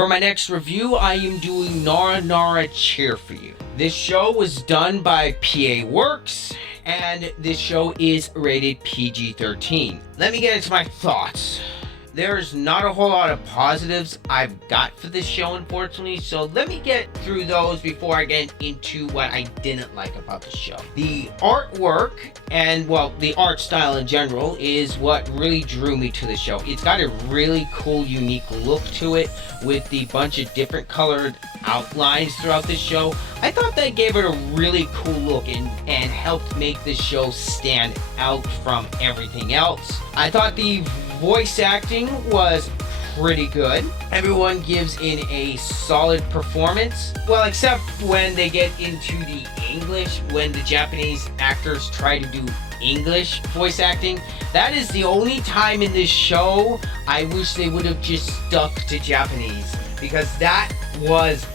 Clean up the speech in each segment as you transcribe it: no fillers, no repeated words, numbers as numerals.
For my next review, I am doing Narenare Cheer for you. This show was done by PA Works, and this show is rated PG-13. Let me get into my thoughts. There's not a whole lot of positives I've got for this show, unfortunately, so let me get through those before I get into what I didn't like about the show. The artwork and, well, the art style in general is what really drew me to the show. It's got a really cool, unique look to it with the bunch of different colored outlines throughout the show. I thought that gave it a really cool look and helped make the show stand out from everything else. I thought the voice acting was pretty good. Everyone gives in a solid performance. Well, except when they get into the English, when the Japanese actors try to do English voice acting. That is the only time in this show I wish they would have just stuck to Japanese, because that was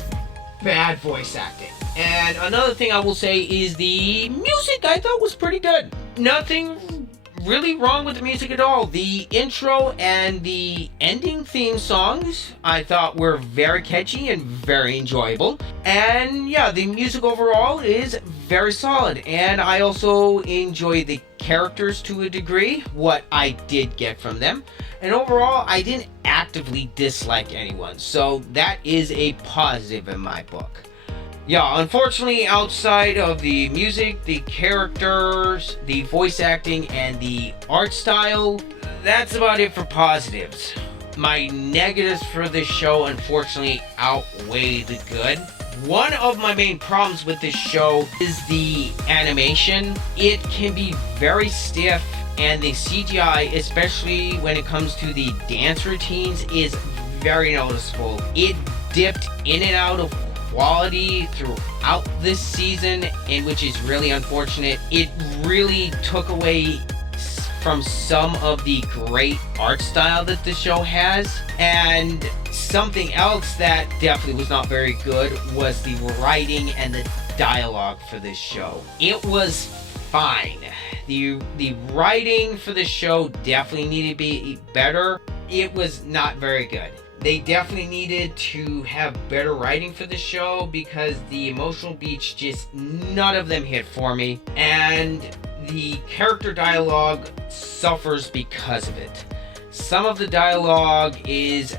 bad voice acting. And another thing I will say is the music I thought was pretty good. Nothing really wrong with the music at all. The intro and the ending theme songs I thought were very catchy and very enjoyable. And yeah, the music overall is very solid. And I also enjoy the characters to a degree, what I did get from them. And overall, I didn't actively dislike anyone. So that is a positive in my book. Yeah, unfortunately, outside of the music, the characters, the voice acting, and the art style, that's about it for positives. My negatives for this show, unfortunately, outweigh the good. One of my main problems with this show is the animation. It can be very stiff, and the CGI, especially when it comes to the dance routines, is very noticeable. It dipped in and out of quality throughout this season, and which is really unfortunate. It really took away from some of the great art style that the show has. And something else that definitely was not very good was the writing and the dialogue for this show. It was fine. The writing for the show definitely needed to be better. It was not very good. They definitely needed to have better writing for the show, because the emotional beats, just none of them hit for me. And the character dialogue suffers because of it. Some of the dialogue is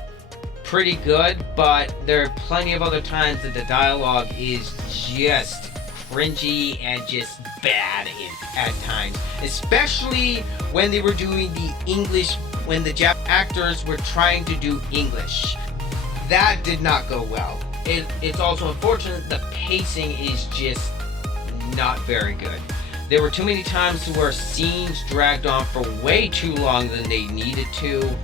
pretty good, but there are plenty of other times that the dialogue is just cringy and just bad at times. Especially when they were doing the English, when the actors were trying to do English. That did not go well. It's also unfortunate the pacing is just not very good. There were too many times where scenes dragged on for way too long than they needed to,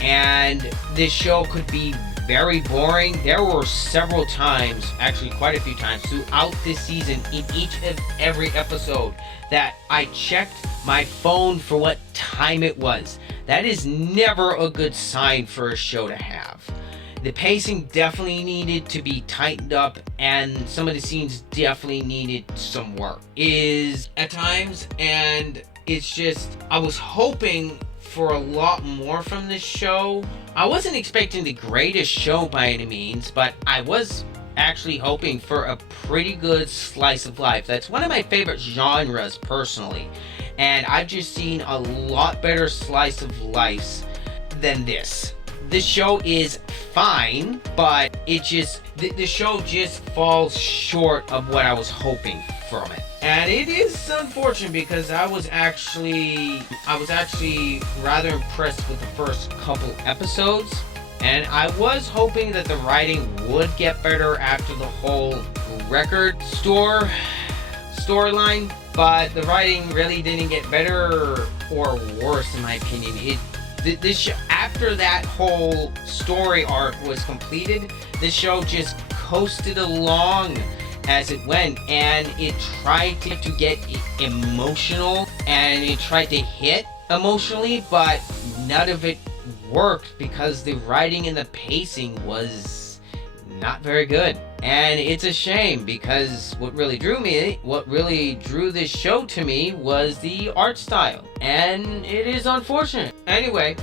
and this show could be very boring. There were several times, actually quite a few times throughout this season, in each of every episode, that I checked my phone for what time it was. That is never a good sign for a show to have. The pacing definitely needed to be tightened up, and some of the scenes definitely needed some work at times, and it's just, I was hoping for a lot more from this show. I wasn't expecting the greatest show by any means, but I was actually hoping for a pretty good slice of life. That's one of my favorite genres personally, and I've just seen a lot better slice of life than this. This show is fine, but it just, the show just falls short of what I was hoping from it. And it is unfortunate, because I was actually rather impressed with the first couple episodes, and I was hoping that the writing would get better after the whole record store storyline, but the writing really didn't get better or worse, in my opinion. After that whole story arc was completed, the show just coasted along as it went, and it tried to get emotional, and it tried to hit emotionally, but none of it worked because the writing and the pacing was not very good. And it's a shame, because what really drew this show to me was the art style, and it is unfortunate. Anyway,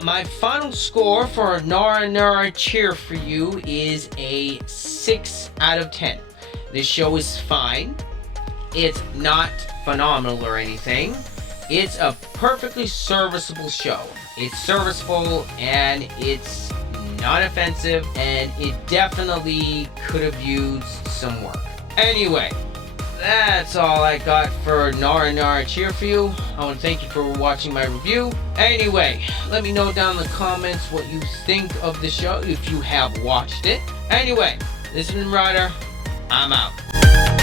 My final score for Narenare Cheer for you is a 6 out of 10. This show is fine. It's not phenomenal or anything. It's a perfectly serviceable show. It's serviceable and it's not offensive, and it definitely could have used some work. Anyway, that's all I got for Narenare Cheer for you. I want to thank you for watching my review. Anyway, let me know down in the comments what you think of the show if you have watched it. Anyway, this has been Ryder. I'm out.